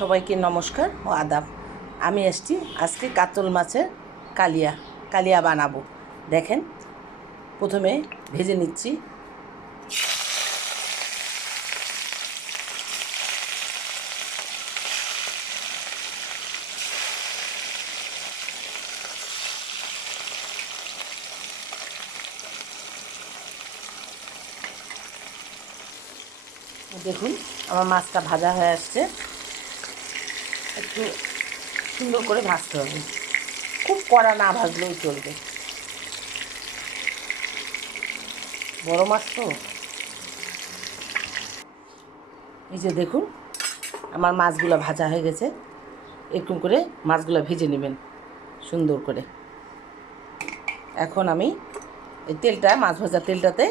সবাইকে নমস্কার ও আদাব। আমি এসছি আজকে কাতল মাছের কালিয়া বানাবো। দেখেন, প্রথমে ভেজে নিচ্ছি। দেখুন, আমার মাছটা ভাজা হয়ে আসছে। একটু সুন্দর করে ভাজতে হবে, খুব কড়া না ভাজলেও চলবে। বড় মাছ তো। এই যে দেখুন, আমার মাছগুলো ভাজা হয়ে গেছে। এরকম করে মাছগুলো ভেজে নেবেন সুন্দর করে। এখন আমি এই তেলটা, মাছ ভাজা তেলটাতে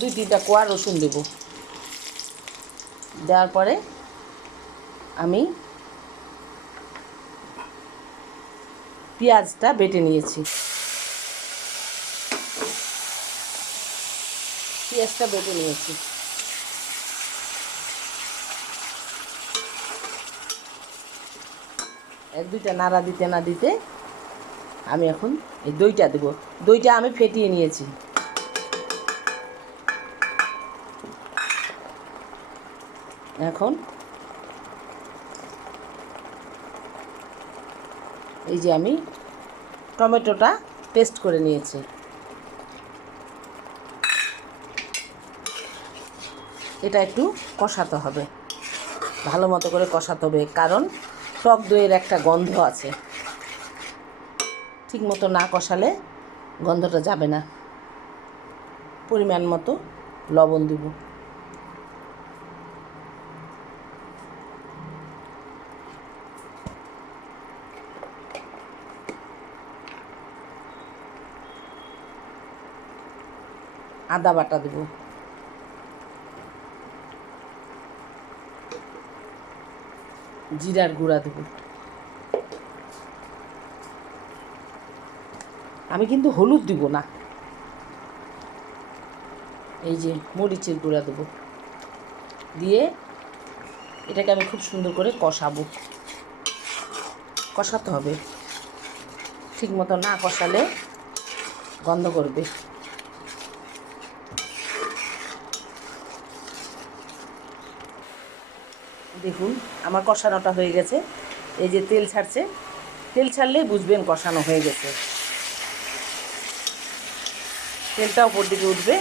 2-3টা কোয়া রসুন দেব। দেওয়ার পরে আমি পেঁয়াজটা বেটে নিয়েছি। পেঁয়াজটা বেটে নিয়েছি। এক দুইটা নাড়া দিতে না দিতে আমি এখন এই দইটা দেব। দইটা আমি ফেটিয়ে নিয়েছি। এখন এই যে আমি টমেটোটা পেস্ট করে নিয়েছি। এটা একটু কষাতে হবে, ভালো মতো করে কষাতে হবে, কারণ টক দইয়ের একটা গন্ধ আছে। ঠিক মতো না কষালে গন্ধটা যাবে না। পরিমাণ মতো লবণ দিব। আদা বাটা দেব। জিরার গুঁড়া দেব। আমি কিন্তু হলুদ দিব না। এই যে মরিচের গুঁড়া দেব। দিয়ে এটাকে আমি খুব সুন্দর করে কষাতে হবে। ঠিক মতো না কষালে গন্ধ করবে। দেখুন, আমার কষানোটা হয়ে গেছে। এই যে তেল ছাড়ছে, তেল ছাড়লেই বুঝবেন কষানো হয়ে গেছে। তেলটা উপর দিকে উঠবে,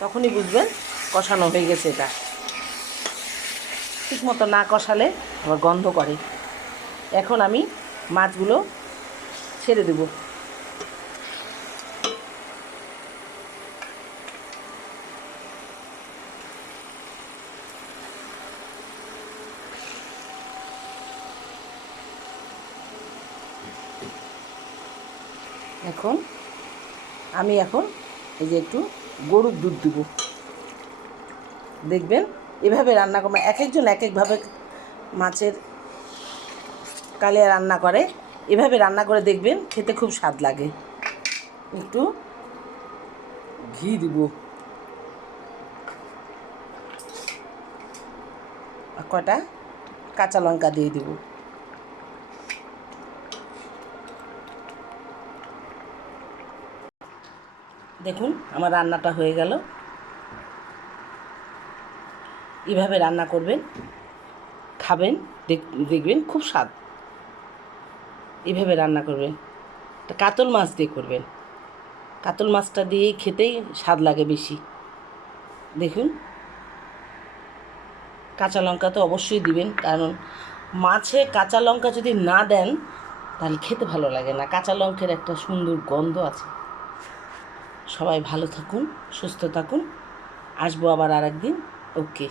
তখনই বুঝবেন কষানো হয়ে গেছে। এটা ঠিক মতো না কষালে আবার গন্ধ করে। এখন আমি মাছগুলো ছেড়ে দেব। আমি এখন এই যে একটু গরুর দুধ দেব। দেখবেন এভাবে রান্না করবেন। এক একজন এক একভাবে মাছের কালিয়া রান্না করে। এভাবে রান্না করে দেখবেন, খেতে খুব স্বাদ লাগে। একটু ঘি দিব, আর কটা কাঁচা লঙ্কা দিয়ে দিব। দেখুন, আমার রান্নাটা হয়ে গেল। এভাবে রান্না করবেন, খাবেন, দেখবেন খুব স্বাদ। এভাবে রান্না করবেন। কাতল মাছ দিয়ে করবেন। কাতল মাছটা দিয়েই খেতেই স্বাদ লাগে বেশি। দেখুন, কাঁচা লঙ্কা তো অবশ্যই দিবেন, কারণ মাছে কাঁচা লঙ্কা যদি না দেন তাহলে খেতে ভালো লাগে না। কাঁচা লঙ্কার একটা সুন্দর গন্ধ আছে। সবাই ভালো থাকুন, সুস্থ থাকুন। আসবো আবার আরেকদিন। ওকে।